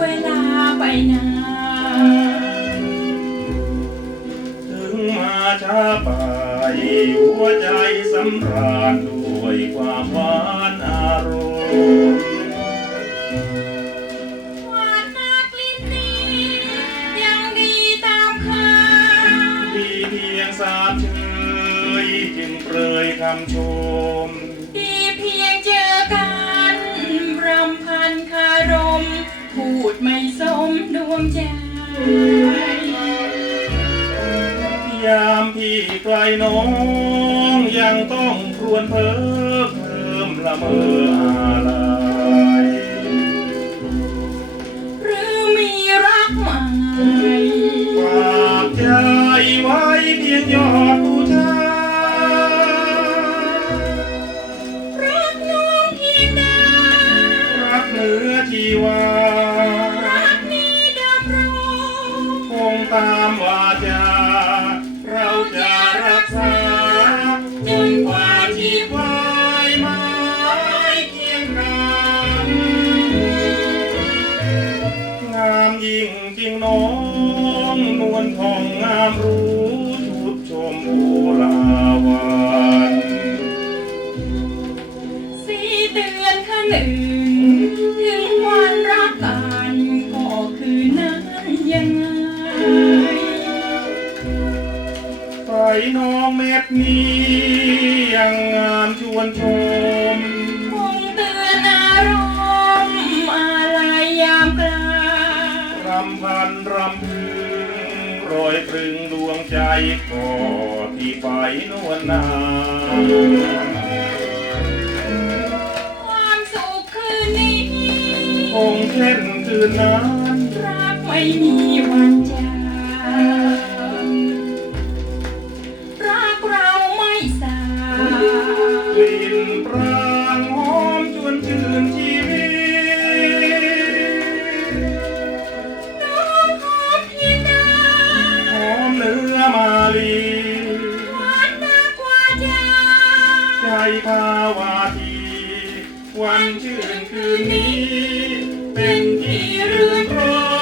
เวลาไปนานถึงมาช้าไปหัวใจสำราญด้วยความหวานอารมณ์หวานนักลิ้นนี้ยังดีตามเคยดีเพียงสาบเชยจึงเปรยคำชม มใจ ยามพี่ไกลน้องยังต้องครวญเพ้อเพิ่มละเมออะไรหรือมีรักใหม่ฝากใจไว้เพียงยอดบูชา รักน้องเพียงใดรักเหนือชีวา ตามวาจา เราจะรักษาจนกว่าชีพายไม้เคียงกันงามยิ่งจริงน้อง นวลทองงามรู้ ไปน้องเม็ดนี้ยังงามชวนชม คงเตือนอารมณ์อะไรยามกลางรำพันรำพึงรอยตรึงดวงใจก่อที่ไฟนวลนานความสุขคืนนี้ คงเช่นคืนนั้นรักไม่มีวันจาง ปรางหอมชวนชื่นชีวิตน้องหอมเพียงใดหอมเนื้อมาลีหวานมากกว่าใจใจภาวาทีวันชื่นคืนนี้ เป็นที่รื่นรม